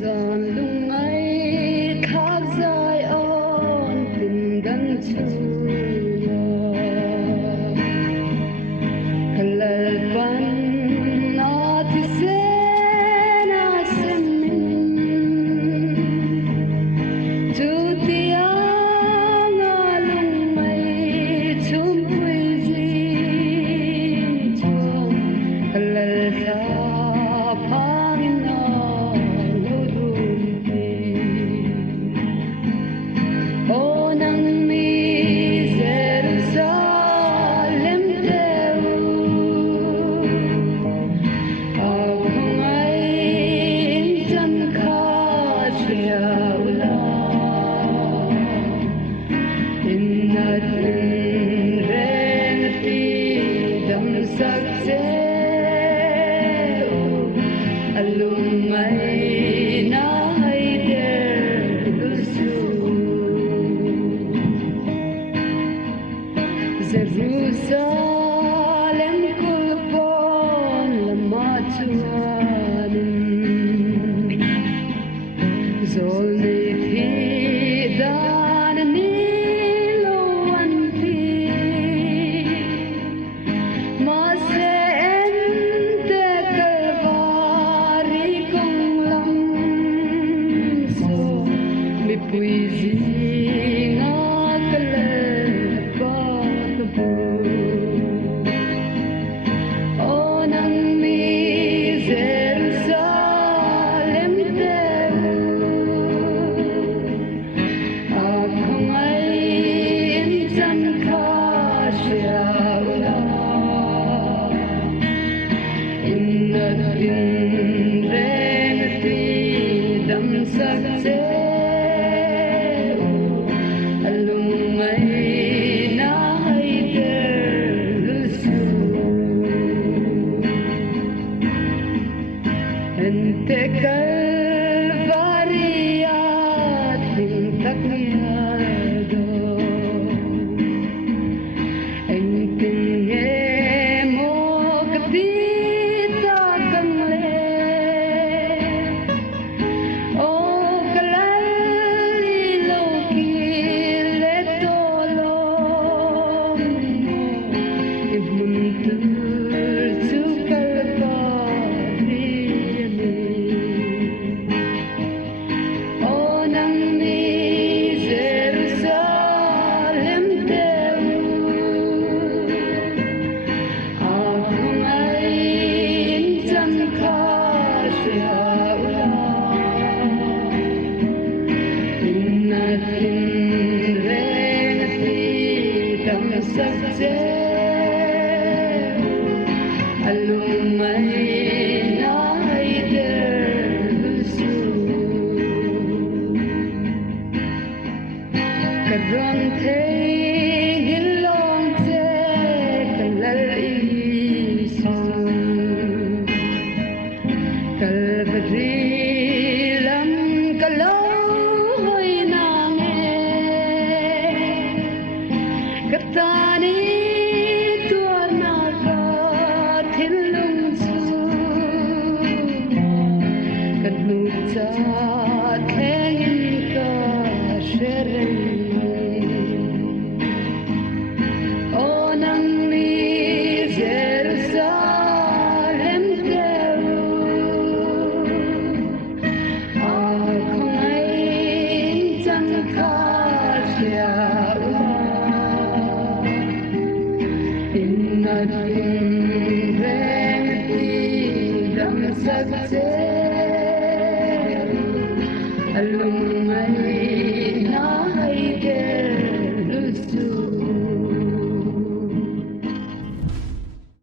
giòn lung ấy khác dài ôn tình gần chui kalal pan na tise na semin tu tia nga lung mai chum pui ji chum kalal sa phangin na Jerusalem kulpon lamatuanin zolni thidan nilo anti mase ente kalvari kong lam so mi puizi Ente Calvaria tintagliado Entingemo katita kangle O kalali lokile tolong Ibuntul Success.